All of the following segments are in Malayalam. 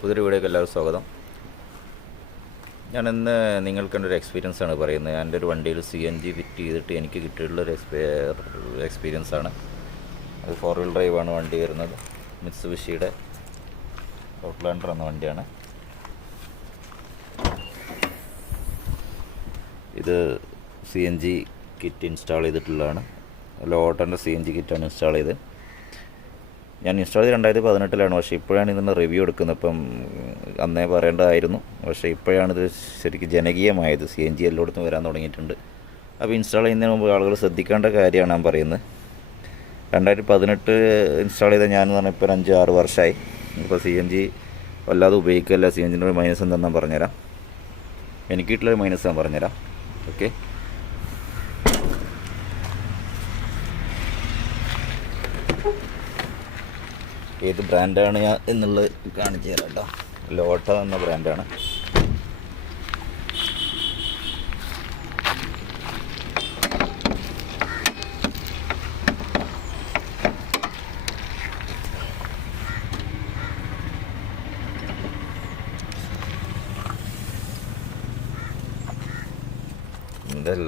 പുതിയൊരു വീഡിയോക്ക് എല്ലാവർക്കും സ്വാഗതം. ഞാനിന്ന് നിങ്ങൾക്കൊരു എക്സ്പീരിയൻസ് ആണ് പറയുന്നത്. എൻ്റെ ഒരു വണ്ടിയിൽ CNG ഫിറ്റ് ചെയ്തിട്ട് എനിക്ക് കിട്ടിയിട്ടുള്ളൊരു എക്സ്പീരിയൻസ് ആണ്. അത് 4-wheel ഡ്രൈവാണ് വണ്ടി വരുന്നത്. മിത്സുബിഷിയുടെ ഔട്ട്ലാൻഡർ എന്ന വണ്ടിയാണ്. ഇത് CNG കിറ്റ് ഇൻസ്റ്റാൾ ചെയ്തിട്ടുള്ളതാണ്. ലോട്ടൻ്റെ CNG കിറ്റാണ് ഇൻസ്റ്റാൾ ചെയ്ത്. ഞാൻ ഇൻസ്റ്റാൾ ചെയ്ത് 2018 പക്ഷേ ഇപ്പോഴാണ് ഇതിൻ്റെ റിവ്യൂ എടുക്കുന്നത്. ഇപ്പം അന്നേ പറയേണ്ടതായിരുന്നു, പക്ഷേ ഇപ്പോഴാണിത് ശരിക്കും ജനകീയമായത്. CNG എല്ലായിടത്തും വരാൻ തുടങ്ങിയിട്ടുണ്ട്. അപ്പോൾ ഇൻസ്റ്റാൾ ചെയ്യുന്നതിന് മുമ്പ് ആളുകൾ ശ്രദ്ധിക്കേണ്ട കാര്യമാണ് ഞാൻ പറയുന്നത്. 2018 ഇൻസ്റ്റാൾ ചെയ്ത ഞാൻ പറഞ്ഞാൽ ഇപ്പോൾ 5-6 വർഷമായി. ഇപ്പോൾ CNG വല്ലാതെ ഉപയോഗിക്കില്ല. CNGൻ്റെ ഒരു മൈനസ് എന്താണെന്ന് പറഞ്ഞുതരാം. എനിക്ക് കിട്ടുള്ളൊരു മൈനസ് ഞാൻ പറഞ്ഞുതരാം. ഓക്കെ, ഏത് ബ്രാൻഡാണ് ഞാൻ എന്നുള്ളത് കാണിച്ചു തരാം കേട്ടോ. ലോട്ട എന്ന ബ്രാൻഡാണ്.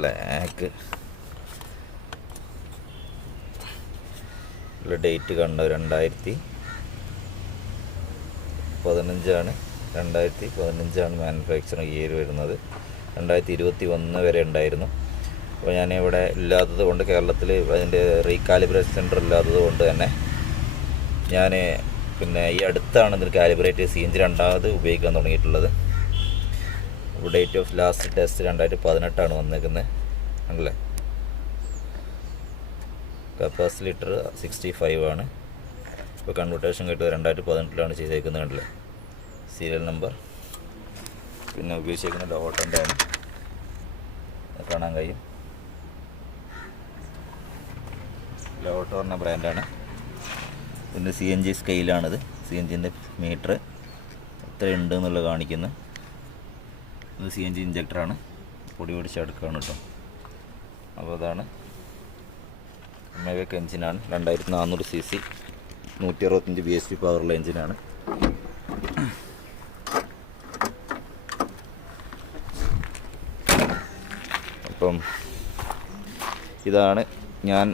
ലാക്ക് ഡേറ്റ് കണ്ടത് 2015 2015 മാനുഫാക്ചറിങ് ഇയർ വരുന്നത്. 2021 വരെ ഉണ്ടായിരുന്നു. അപ്പോൾ ഞാനിവിടെ ഇല്ലാത്തത് കൊണ്ട്, കേരളത്തിൽ അതിൻ്റെ റീകാലിബ്രേഷൻ സെൻറ്റർ ഇല്ലാത്തത് കൊണ്ട് തന്നെ ഞാൻ ഈ അടുത്താണ് ഇതിൽ കാലിബ്രേറ്റ് CNG രണ്ടാമത് ഉപയോഗിക്കാൻ തുടങ്ങിയിട്ടുള്ളത്. ഡേറ്റ് ഓഫ് ലാസ്റ്റ് ടെസ്റ്റ് 2018 വന്നേക്കുന്നത്. ആണല്ലേ, കപ്പാസിറ്റി ലിറ്റർ 65 ആണ്. ഇപ്പോൾ കൺവേർട്ടേഷൻ കിട്ടുക 2018 ചെയ്തേക്കുന്നത്. കണ്ടില്ലേ, സീരിയൽ നമ്പർ. പിന്നെ ഉപയോഗിച്ചേക്കുന്ന ലോട്ടൻ്റെ ആണ്, കാണാൻ കഴിയും. ലോട്ടോ പറഞ്ഞ ബ്രാൻഡാണ്. പിന്നെ CNG സ്കെയിലാണിത്. CNGൻ്റെ മീറ്റർ എത്ര ഉണ്ട് എന്നുള്ളത് കാണിക്കുന്നത്. ഇത് CNG ഇഞ്ചക്ടറാണ്. പൊടി പിടിച്ചെടുക്കുകയാണ് കേട്ടോ. അപ്പോൾ അതാണ് മെവക് എഞ്ചിനാണ്. 2400 cc 165 bhp പവറുള്ള എഞ്ചിനാണ്. അപ്പം ഇതാണ് ഞാൻ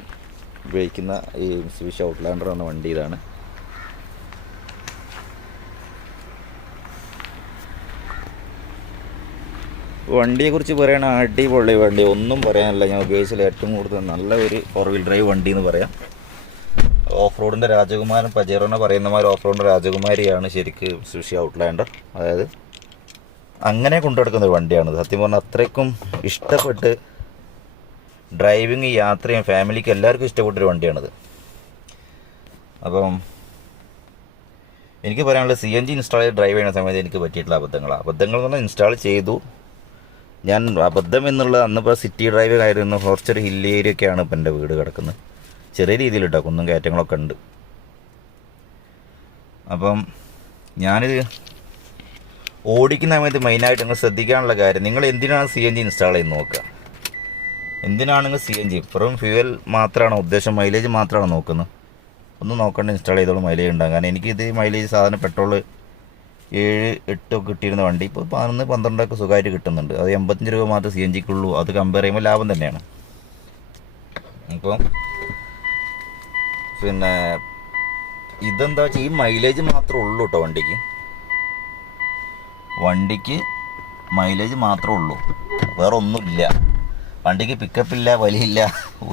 ഉപയോഗിക്കുന്ന ഈ മിത്സുബിഷി ഔട്ട്ലാൻഡർ എന്ന വണ്ടി. ഇതാണ് വണ്ടിയെക്കുറിച്ച് പറയുകയാണെങ്കിൽ അടിപൊളി വണ്ടി, ഒന്നും പറയാനില്ല. ഞാൻ ഉപയോഗിച്ചതിൽ ഏറ്റവും കൂടുതൽ നല്ല ഒരു 4-wheel ഡ്രൈവ് വണ്ടി എന്ന് പറയാം. ഓഫ് റോഡിൻ്റെ രാജകുമാരൻ, പജേറോനെ പറയുന്നമാർ ഓഫ് റോഡിൻ്റെ രാജകുമാരിയാണ് ശരിക്ക് മിത്സുബിഷി ഔട്ട്ലാൻഡർ. അതായത് അങ്ങനെ കൊണ്ടുനടക്കുന്ന ഒരു വണ്ടിയാണിത്. സത്യം പറഞ്ഞാൽ അത്രയ്ക്കും ഇഷ്ടപ്പെട്ട് ഡ്രൈവിങ്, യാത്രയും ഫാമിലിക്ക് എല്ലാവർക്കും ഇഷ്ടപ്പെട്ടൊരു വണ്ടിയാണിത്. അപ്പം എനിക്ക് പറയാനുള്ളത്, CNG ഇൻസ്റ്റാൾ ചെയ്ത് ഡ്രൈവ് ചെയ്യുന്ന സമയത്ത് എനിക്ക് പറ്റിയിട്ടുള്ള അബദ്ധങ്ങൾ എന്ന് പറഞ്ഞാൽ, ഇൻസ്റ്റാൾ ചെയ്തു ഞാൻ. അബദ്ധം എന്നുള്ളത് അന്നിപ്പോൾ സിറ്റി ഡ്രൈവ് ആയിരുന്നു. കുറച്ചൊരു ഹില്ലി ഏരിയ ഒക്കെയാണ് ഇപ്പം എൻ്റെ വീട് കിടക്കുന്നത്. ചെറിയ രീതിയിൽ കേട്ടോ, കുന്നും കയറ്റങ്ങളൊക്കെ ഉണ്ട്. അപ്പം ഞാനിത് ഓടിക്കുന്ന സമയത്ത് മെയിനായിട്ട് നിങ്ങൾ ശ്രദ്ധിക്കാനുള്ള കാര്യം, നിങ്ങൾ എന്തിനാണ് CNG ഇൻസ്റ്റാൾ ചെയ്ത് നോക്കുക. എന്തിനാണെങ്കിൽ CNG വെറും ഫ്യൂവൽ മാത്രമാണോ ഉദ്ദേശം, മൈലേജ് മാത്രമാണോ നോക്കുന്നത്? ഒന്നും നോക്കണ്ട, ഇൻസ്റ്റാൾ ചെയ്തോളും മൈലേജ് ഉണ്ടാകും. കാരണം എനിക്കിത് മൈലേജ് സാധാരണ പെട്രോൾ 7-8 ഒക്കെ കിട്ടിയിരുന്ന വണ്ടി ഇപ്പോൾ 11-12 ഒക്കെ സുഖമായിട്ട് കിട്ടുന്നുണ്ട്. അത് 85 രൂപ മാത്രമേ CNGക്കുള്ളൂ. അത് കമ്പയർ ചെയ്യുമ്പോൾ ലാഭം തന്നെയാണ്. ഇപ്പം പിന്നെ ഇതെന്താ വെച്ചാൽ ഈ മൈലേജ് മാത്രമേ ഉള്ളൂ കേട്ടോ വണ്ടിക്ക് മൈലേജ് മാത്രമേ ഉള്ളൂ, വേറെ ഒന്നുമില്ല. വണ്ടിക്ക് പിക്കപ്പില്ല, വലിയില്ല,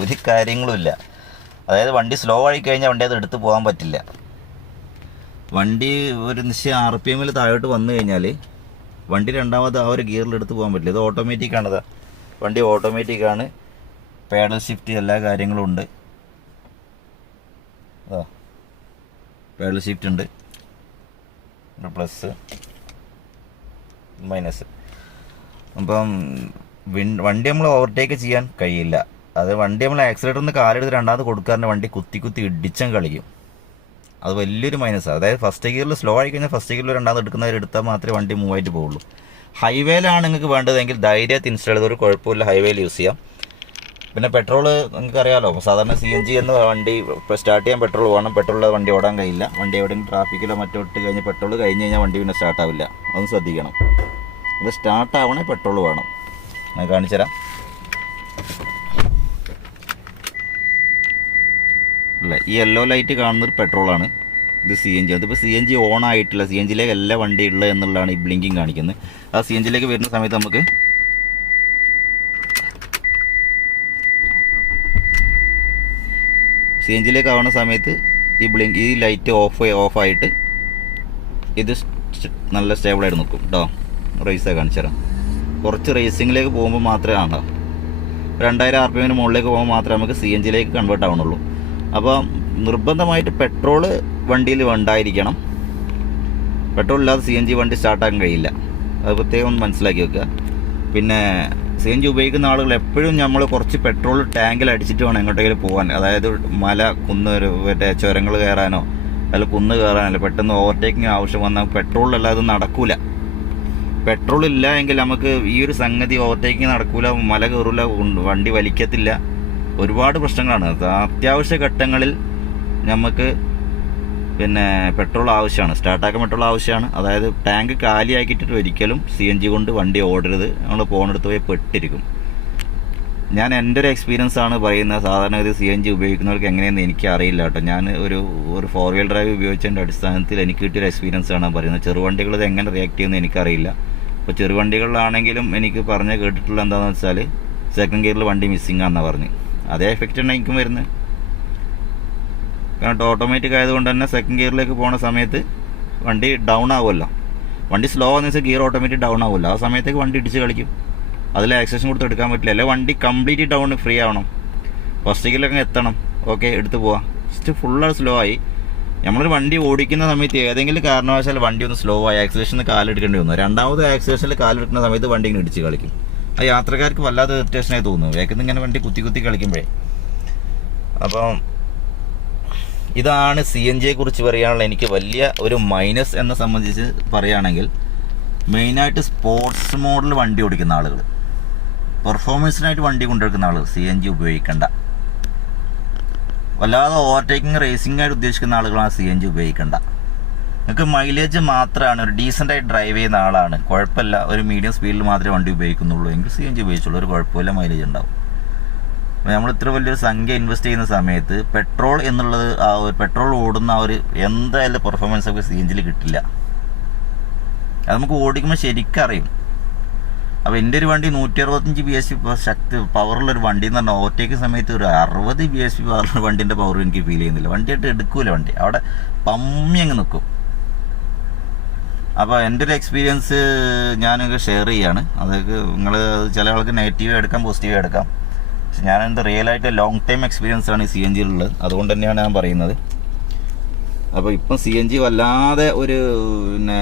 ഒരു കാര്യങ്ങളുമില്ല. അതായത് വണ്ടി സ്ലോ ആയി കഴിഞ്ഞാൽ വണ്ടി അത് എടുത്ത് പോകാൻ പറ്റില്ല. വണ്ടി ഒരു നിശ്ചയ RPM താഴോട്ട് വന്നു കഴിഞ്ഞാൽ വണ്ടി രണ്ടാമത് ആ ഒരു ഗിയറിൽ എടുത്ത് പോകാൻ പറ്റില്ല. ഇത് ഓട്ടോമാറ്റിക്കാണത്. വണ്ടി ഓട്ടോമാറ്റിക്കാണ്. പാഡൽ ഷിഫ്റ്റ് എല്ലാ കാര്യങ്ങളും ഉണ്ട്. പാഡൽ ഷിഫ്റ്റ് ഉണ്ട്, പ്ലസ് മൈനസ്. അപ്പം വണ്ടി നമ്മൾ ഓവർടേക്ക് ചെയ്യാൻ കഴിയില്ല. അത് വണ്ടി നമ്മൾ ആക്സിലേറ്ററിൽ നിന്ന് കാലെടുത്ത് രണ്ടാമത് കൊടുക്കാറുണ്ട്, വണ്ടി കുത്തി ഇടിച്ചും കളിക്കും. അത് വലിയൊരു മൈനസാണ്. അതായത് ഫസ്റ്റ് ഗിയറിൽ സ്ലോ ആയി കഴിഞ്ഞാൽ ഫസ്റ്റ് ഗിയറിൽ രണ്ടാമത് എടുത്താൽ മാത്രമേ വണ്ടി മൂവ് ആയിട്ട് പോകുള്ളൂ. ഹൈവേയിലാണ് നിങ്ങൾക്ക് വേണ്ടതെങ്കിൽ ധൈര്യമായിട്ട് ഇൻസ്റ്റാൾ ചെയ്ത് ഒരു കുഴപ്പമില്ല, ഹൈവേയിൽ യൂസ് ചെയ്യാം. പിന്നെ പെട്രോൾ നിങ്ങൾക്ക് അറിയാമല്ലോ, സാധാരണ CNG എന്ന വണ്ടി ഇപ്പോൾ സ്റ്റാർട്ട് ചെയ്യാൻ പെട്രോൾ വേണം. പെട്രോളിൽ വണ്ടി ഓടാൻ കഴിയില്ല. വണ്ടി എവിടെയെങ്കിലും ട്രാഫിക്കിലോ മറ്റോ ഇട്ട് കഴിഞ്ഞ് പെട്രോൾ കഴിഞ്ഞ് കഴിഞ്ഞാൽ വണ്ടി പിന്നെ സ്റ്റാർട്ടാവില്ല. അതൊന്ന് ശ്രദ്ധിക്കണം. ഇത് സ്റ്റാർട്ടാവണേ പെട്രോൾ വേണം. ഞാൻ കാണിച്ചു തരാം. അല്ല, ഈ യെല്ലോ ലൈറ്റ് കാണുന്നത് പെട്രോളാണ്. ഇത് CNG. അതിപ്പോൾ CNG ഓൺ ആയിട്ടില്ല. CNGയിലേക്ക് എല്ലാ വണ്ടി ഉള്ളത് എന്നുള്ളതാണ് ഈ ബ്ലിങ്കിങ് കാണിക്കുന്നത്. ആ CNGയിലേക്ക് വരുന്ന സമയത്ത് നമുക്ക് CNGയിലേക്ക് ആവുന്ന സമയത്ത് ഈ ലൈറ്റ് ഓഫായിട്ട് ഇത് നല്ല സ്റ്റേബിളായിട്ട് നിൽക്കും കേട്ടോ. റേസൊക്കെ കാണിച്ചു തരാം. കുറച്ച് റേസിങ്ങിലേക്ക് പോകുമ്പോൾ മാത്രമേ 2000 RPM മുകളിലേക്ക് പോകുമ്പോൾ മാത്രമേ നമുക്ക് CNGയിലേക്ക് കൺവേർട്ട് ആവണുള്ളൂ. അപ്പോൾ നിർബന്ധമായിട്ട് പെട്രോള് വണ്ടിയിൽ ഉണ്ടായിരിക്കണം. പെട്രോൾ ഇല്ലാതെ CNG വണ്ടി സ്റ്റാർട്ടാക്കാൻ കഴിയില്ല. അത് പ്രത്യേകം ഒന്ന് മനസ്സിലാക്കി വെക്കുക. പിന്നെ CNG ഉപയോഗിക്കുന്ന ആളുകൾ എപ്പോഴും നമ്മൾ കുറച്ച് പെട്രോൾ ടാങ്കിൽ അടിച്ചിട്ട് വേണം എങ്ങോട്ടെങ്കിലും പോകാൻ. അതായത് മല, കുന്ന്, മറ്റേ ചുരങ്ങൾ കയറാനോ അല്ല കുന്ന് കയറാനോ പെട്ടെന്ന് ഓവർടേക്കിങ് ആവശ്യം വന്നാൽ പെട്രോളിലല്ലാതെ നടക്കൂല. പെട്രോൾ ഇല്ല എങ്കിൽ നമുക്ക് ഈ ഒരു സംഗതി ഓവർടേക്കിങ് നടക്കൂല, മല കയറില്ല, വണ്ടി വലിക്കത്തില്ല, ഒരുപാട് പ്രശ്നങ്ങളാണ്. അത്യാവശ്യ ഘട്ടങ്ങളിൽ നമുക്ക് പിന്നെ പെട്രോൾ ആവശ്യമാണ്, സ്റ്റാർട്ടാക്കാൻ പെട്രോൾ ആവശ്യമാണ്. അതായത് ടാങ്ക് കാലിയാക്കിയിട്ട് ഒരിക്കലും CNG കൊണ്ട് വണ്ടി ഓടരുത്. നമ്മൾ പോകുന്നിടത്ത് പോയി പെട്ടിരിക്കും. ഞാൻ എൻ്റെ ഒരു എക്സ്പീരിയൻസ് ആണ് പറയുന്നത്. സാധാരണ ഒരു CNG ഉപയോഗിക്കുന്നവർക്ക് എങ്ങനെയെന്ന് എനിക്ക് അറിയില്ല കേട്ടോ. ഞാൻ ഒരു 4 വീൽ ഡ്രൈവ് ഉപയോഗിച്ചതിൻ്റെ അടിസ്ഥാനത്തിൽ എനിക്ക് കിട്ടിയൊരു എക്സ്പീരിയൻസ് ആണ് പറയുന്നത്. ചെറുവണ്ടികൾ ഇത് എങ്ങനെ റിയാക്ട് ചെയ്യുമെന്ന് എനിക്കറിയില്ല. അപ്പോൾ ചെറുവണ്ടികളിലാണെങ്കിലും എനിക്ക് പറഞ്ഞ് കേട്ടിട്ടുള്ള എന്താണെന്ന് വെച്ചാൽ സെക്കൻഡ് ഗിയറിൽ വണ്ടി മിസ്സിംഗ് ആണെന്നാണ് പറഞ്ഞ്. അതേ എഫക്റ്റാണ് എനിക്കും വരുന്നത്. കാരണം ഓട്ടോമാറ്റിക് ആയതുകൊണ്ട് തന്നെ സെക്കൻഡ് ഗിയറിലേക്ക് പോകുന്ന സമയത്ത് വണ്ടി ഡൗൺ ആവുമല്ലോ. വണ്ടി സ്ലോ ആണെന്ന് വെച്ചാൽ ഗിയർ ഓട്ടോമാറ്റിക് ഡൗൺ ആവുമല്ലോ. ആ സമയത്തേക്ക് വണ്ടി ഇടിച്ച് കളിക്കും. അതിൽ ആക്സേഷൻ കൊടുത്ത് എടുക്കാൻ പറ്റില്ല. അല്ലെ വണ്ടി കംപ്ലീറ്റ് ഡൗൺ ഫ്രീ ആവണം, ഫസ്റ്റ് ഗിയറിലൊക്കെ എത്തണം. ഓക്കെ, എടുത്ത് പോവാം. ജസ്റ്റ് ഫുള്ളാണ് സ്ലോ ആയി. നമ്മളൊരു വണ്ടി ഓടിക്കുന്ന സമയത്ത് ഏതെങ്കിലും കാരണവശാൽ വണ്ടി ഒന്ന് സ്ലോ ആയി ആക്സിലേഷനിൽ കാലെടുക്കേണ്ടി വന്നു. രണ്ടാമത് ആക്സിലേഷനിൽ കാലെടുക്കുന്ന സമയത്ത് വണ്ടി ഇങ്ങനെ ഇടിച്ച് കളിക്കും. ആ യാത്രക്കാർക്ക് വല്ലാതെ ഇറിറ്റേഷനായി തോന്നുന്നു വേഗം ഇങ്ങനെ വണ്ടി കുത്തി കളിക്കുമ്പോഴേ. അപ്പം ഇതാണ് CNGയെ കുറിച്ച് പറയാനുള്ള എനിക്ക് വലിയ ഒരു മൈനസ് എന്നെ സംബന്ധിച്ച് പറയുകയാണെങ്കിൽ, മെയിനായിട്ട് സ്പോർട്സ് മോഡൽ വണ്ടി ഓടിക്കുന്ന ആളുകൾ, പെർഫോമൻസിനായിട്ട് വണ്ടി കൊണ്ടുവയ്ക്കുന്ന ആളുകൾ CNG ഉപയോഗിക്കേണ്ട. വല്ലാതെ ഓവർടേക്കിംഗ് റേസിംഗ് ആയിട്ട് ഉദ്ദേശിക്കുന്ന ആളുകളാണ് CNG ഉപയോഗിക്കേണ്ട. നിങ്ങൾക്ക് മൈലേജ് മാത്രമാണ്, ഒരു ഡീസൻ്റായിട്ട് ഡ്രൈവ് ചെയ്യുന്ന ആളാണ്, കുഴപ്പമില്ല, ഒരു മീഡിയം സ്പീഡിൽ മാത്രമേ വണ്ടി ഉപയോഗിക്കുന്നുള്ളൂ എങ്കിൽ CNG ഉപയോഗിച്ചുള്ളൂ, ഒരു കുഴപ്പമില്ല, മൈലേജ് ഉണ്ടാവും. നമ്മൾ ഇത്ര വലിയൊരു സംഖ്യ ഇൻവെസ്റ്റ് ചെയ്യുന്ന സമയത്ത് പെട്രോൾ എന്നുള്ളത് ആ ഒരു പെട്രോൾ ഓടുന്ന ആ ഒരു എന്തായാലും പെർഫോമൻസ് ഒക്കെ CNGയിൽ കിട്ടില്ല. അത് നമുക്ക് ഓടിക്കുമ്പോൾ ശരിക്കും അറിയും. അപ്പോൾ എൻ്റെ ഒരു വണ്ടി 165 BHP ശക്തി പവറുള്ളൊരു വണ്ടി എന്ന് പറഞ്ഞാൽ ഓവർടേക്ക് സമയത്ത് ഒരു 60 BHP പവറുള്ള വണ്ടീൻ്റെ പവർ എനിക്ക് ഫീൽ ചെയ്യുന്നില്ല. വണ്ടിയായിട്ട് എടുക്കൂല, വണ്ടി അവിടെ പമ്മി അങ്ങ് നിൽക്കും. അപ്പോൾ എൻ്റെ ഒരു എക്സ്പീരിയൻസ് ഞാനൊക്കെ ഷെയർ ചെയ്യാണ്. അതൊക്കെ നിങ്ങൾ ചില ആൾക്ക് നെഗറ്റീവ് എടുക്കാം, പോസിറ്റീവ് എടുക്കാം. പക്ഷെ ഞാനെന്ത് റിയലായിട്ട് ലോങ് ടൈം എക്സ്പീരിയൻസ് ആണ് ഈ CNGയിലുള്ളത്. അതുകൊണ്ട് തന്നെയാണ് ഞാൻ പറയുന്നത്. അപ്പോൾ ഇപ്പം CNG വല്ലാതെ ഒരു പിന്നെ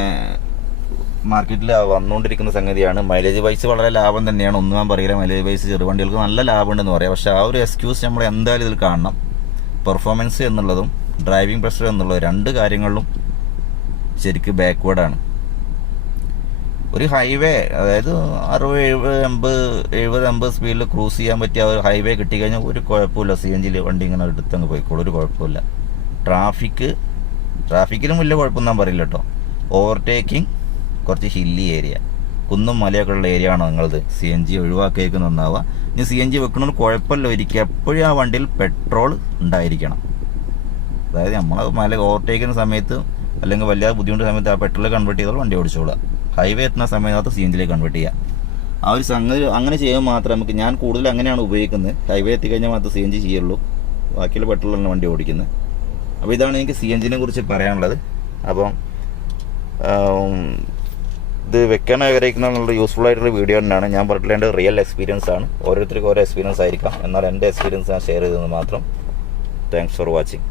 മാർക്കറ്റിൽ വന്നുകൊണ്ടിരിക്കുന്ന സംഗതിയാണ്. മൈലേജ് വൈസ് വളരെ ലാഭം തന്നെയാണ്, ഒന്നും ഞാൻ പറയില്ല. മൈലേജ് വൈസ് ചെറുവണ്ടികൾക്ക് നല്ല ലാഭമുണ്ടെന്ന് പറയാം. പക്ഷേ ആ ഒരു എക്സ്ക്യൂസ് നമ്മൾ എന്തായാലും ഇതിൽ കാണണം. പെർഫോമൻസ് എന്നുള്ളതും ഡ്രൈവിംഗ് പ്രഷർ എന്നുള്ളതും രണ്ട് കാര്യങ്ങളിലും ശരിക്കും ബാക്ക്വേർഡാണ്. ഒരു ഹൈവേ, അതായത് 60-70 സ്പീഡിൽ ക്രൂസ് ചെയ്യാൻ പറ്റിയ ഒരു ഹൈവേ കിട്ടിക്കഴിഞ്ഞാൽ ഒരു കുഴപ്പമില്ല. CNGയിൽ വണ്ടി ഇങ്ങനെ എടുത്തങ്ങ് പോയിക്കോളൂ, ഒരു കുഴപ്പമില്ല. ട്രാഫിക്കിലും വലിയ കുഴപ്പമൊന്നും പറയില്ല കേട്ടോ. ഓവർടേക്കിംഗ് കുറച്ച് ഹില്ലി ഏരിയ, കുന്നും മലയൊക്കെ ഉള്ള ഏരിയ ആണോ നിങ്ങളത്, CNG ഒഴിവാക്കിയേക്ക് നന്നാവുക. ഇനി CNG വെക്കണമെന്ന് കുഴപ്പമില്ല, ഒരിക്കലും എപ്പോഴും ആ വണ്ടിയിൽ പെട്രോൾ ഉണ്ടായിരിക്കണം. അതായത് നമ്മൾ മല ഓവർടേക്ക് ചെയ്യുന്ന സമയത്ത് അല്ലെങ്കിൽ വലിയ ബുദ്ധിമുട്ട് സമയത്ത് ആ പെട്രോൾ കൺവേർട്ട് ചെയ്തോളൂ, വണ്ടി ഓടിച്ചോളുക. ഹൈവേ എത്തുന്ന സമയത്ത് CNGയിലേക്ക് കൺവേർട്ട് ചെയ്യുക. ആ ഒരു സംഗതി അങ്ങനെ ചെയ്യുമ്പോൾ മാത്രമേ നമുക്ക്, ഞാൻ കൂടുതൽ അങ്ങനെയാണ് ഉപയോഗിക്കുന്നത്. ഹൈവേ എത്തിക്കഴിഞ്ഞാൽ മാത്രമേ CNG ചെയ്യുള്ളൂ, ബാക്കിയുള്ള പെട്രോളാണ് വണ്ടി ഓടിക്കുന്നത്. അപ്പോൾ ഇതാണ് എനിക്ക് CNGനെ കുറിച്ച് പറയാനുള്ളത്. അപ്പം ഇത് വെക്കാൻ ആഗ്രഹിക്കുന്ന യൂസ്ഫുൾ ആയിട്ടുള്ള വീഡിയോ തന്നെയാണ്. ഞാൻ പറഞ്ഞില്ല, എൻ്റെ റിയൽ എക്സ്പീരിയൻസ് ആണ്. ഓരോരുത്തർക്കും ഓരോ എക്സ്പീരിയൻസ് ആയിരിക്കാം, എന്നാൽ എൻ്റെ എക്സ്പീരിയൻസ് ഞാൻ ഷെയർ ചെയ്തത് മാത്രം. Thanks for watching.